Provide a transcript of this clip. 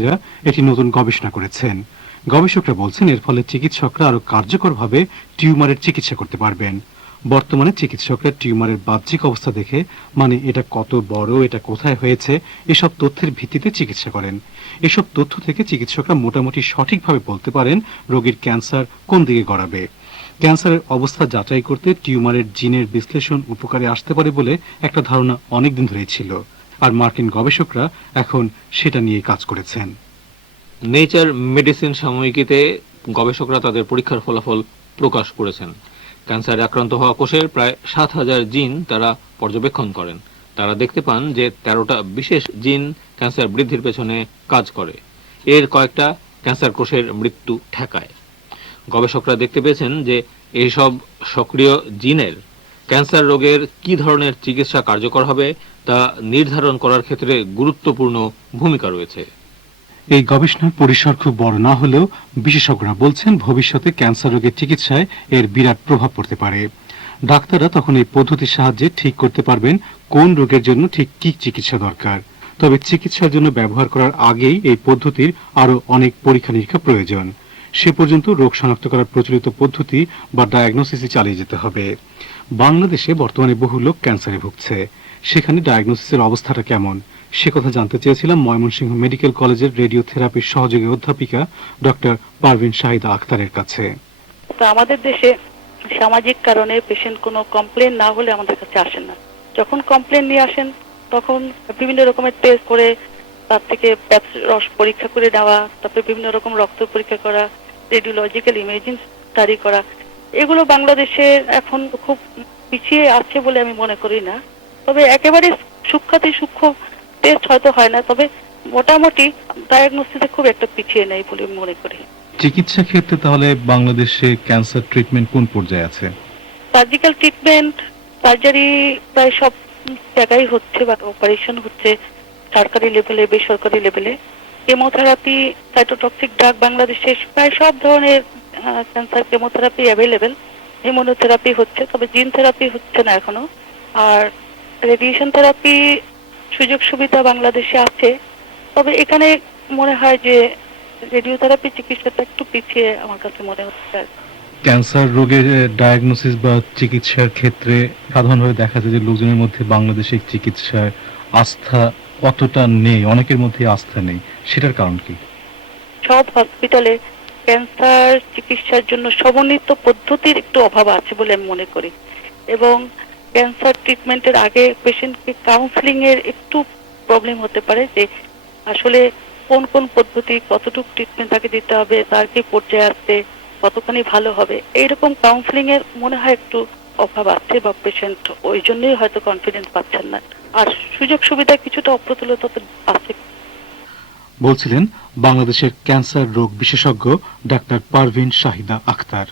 এরা একটি নতুন গবেষণা করেছেন। গবেষকরা বলছেন এর ফলে চিকিৎসকরা আরো কার্যকরভাবে টিউমারের চিকিৎসা করতে পারবেন। বর্তমানে চিকিৎসকরা টিউমারের বাহ্যিক অবস্থা দেখে, মানে এটা কত বড়, এটা কোথায় হয়েছে, এসব তথ্যের ভিত্তিতে চিকিৎসা করেন। এসব তথ্য থেকে চিকিৎসকরা মোটামুটি সঠিকভাবে বলতে পারেন রোগীর ক্যান্সার কোন দিকে গড়াবে। ক্যান্সারের অবস্থা যাচাই করতে টিউমারের জিনের বিশ্লেষণ উপকারে আসতে পারে বলে একটা ধারণা অনেকদিন ধরেই ছিল, আর মার্কিন গবেষকরা এখন সেটা নিয়ে কাজ করেছেন। নেচার মেডিসিন সাময়িকীতে গবেষকরা তাদের পরীক্ষার ফলাফল প্রকাশ করেছেন। ক্যান্সারে আক্রান্ত হওয়া কোষের প্রায় ৭,০০০ জিন তারা পর্যবেক্ষণ করেন। তারা দেখতে পান যে ১৩টা বিশেষ জিন ক্যান্সার বৃদ্ধির পেছনে কাজ করে। এর কয়েকটা ক্যান্সার কোষের মৃত্যু ঠেকায়। গবেষকরা দেখতে পেয়েছেন যে এইসব সক্রিয় জিনের ক্যান্সার রোগের কি ধরনের চিকিৎসা কার্যকর হবে তা নির্ধারণ করার ক্ষেত্রে গুরুত্বপূর্ণ ভূমিকা রয়েছে। এই গবেষণার পরিসর খুব বড় না হলেও বিশেষজ্ঞরা বলছেন ভবিষ্যতে ক্যান্সার রোগের চিকিৎসায় এর বিরাট প্রভাব পড়তে পারে। ডাক্তাররা তখন এই পদ্ধতির সাহায্যে ঠিক করতে পারবেন কোন রোগের জন্য ঠিক কি চিকিৎসা দরকার। তবে চিকিৎসার জন্য ব্যবহার করার আগেই এই পদ্ধতির আরো অনেক পরীক্ষা নিরীক্ষা প্রয়োজন। সে পর্যন্ত রোগ শনাক্ত করার প্রচলিত পদ্ধতি বা ডায়াগনোসিসই চালিয়ে যেতে হবে। বাংলাদেশে বর্তমানে বহু লোক ক্যান্সারে ভুগছে। সেখানে ডায়াগনোসিসের অবস্থাটা কেমন, সে কথা জানতে চেয়েছিলাম ময়মনসিংহ মেডিকেল কলেজের রেডিওথেরাপির সহযোগী অধ্যাপিকা ডক্টর পারভিন শাহিদা আক্তারের কাছে। তো আমাদের দেশে সামাজিক কারণে পেশেন্ট কোনো কমপ্লেন না হলে আমাদের কাছে আসেন না। যখন কমপ্লেন নিয়ে আসেন তখন বিভিন্ন রকমের টেস্ট করে তার থেকে রস পরীক্ষা করে নেওয়া, তারপরে বিভিন্ন রকম রক্ত পরীক্ষা করা, রেডিওলজিক্যাল ইমেজিং স্টাডি করা, এগুলো বাংলাদেশে এখন খুব পিছিয়ে আছে বলে আমি মনে করি না। তবে একেবারে সূক্ষ্ম টেস্ট হয়তো হয় না, তবে মোটামুটি ডায়াগনোসিসে খুব একটা পিছিয়ে নেই বলে মনে করি। চিকিৎসা ক্ষেত্রে তাহলে বাংলাদেশে ক্যান্সার ট্রিটমেন্ট কোন পর্যায়ে আছে? সার্জিক্যাল ট্রিটমেন্ট, সার্জারি প্রায় সব জায়গায় হচ্ছে বা অপারেশন হচ্ছে, সরকারি লেভেলে বেসরকারি লেভেলে। কেমোথেরাপি, সাইটোটক্সিক ড্রাগ বাংলাদেশে প্রায় সব ধরনের ক্যান্সার কেমোথেরাপি অ্যাভেলেবেল। ইমিউনোথেরাপি হচ্ছে, তবে জিন থেরাপি হচ্ছে না এখনো। আর রেডিয়েশন থেরাপি সুযোগ সুবিধা বাংলাদেশে আছে, তবে এখানে মনে হয় যে রেডিওথেরাপি চিকিৎসাটা একটু পিছিয়ে আমার কাছে মনে হচ্ছে। ক্যান্সার রোগের ডায়াগনোসিস বা চিকিৎসার ক্ষেত্রে সাধারণভাবে দেখা যায় যে লোকজনের মধ্যে বাংলাদেশের চিকিৎসার আস্থা কতটা নেই, অনেকের মধ্যে আস্থা নেই, সেটার কারণ কি? সব হসপিটালে ক্যান্সার চিকিৎসার জন্য সমন্বিত পদ্ধতির একটু অভাব আছে বলে আমি মনে করি, এবং ক্যান্সার ট্রিটমেন্টের আগে পেশেন্টকে কাউন্সিলিং এর একটু প্রবলেম হতে পারে, যে আসলে কোন কোন পদ্ধতি, কতটুকু ট্রিটমেন্ট তাকে দিতে হবে, তার কি পর্যায়ে আসতে, কতখানি ভালো হবে, এইরকম কাউন্সিলিং এর মনে হয় একটু অভাব আছে, বা পেশেন্ট ওই জন্যই হয়তো কনফিডেন্স পাচ্ছেন না। আর সুযোগ সুবিধা কিছুটা অপ্রতুলতা আছে। বলছিলেন বাংলাদেশের ক্যান্সার রোগ বিশেষজ্ঞ ডাক্তার পারভিন শাহিদা আক্তার।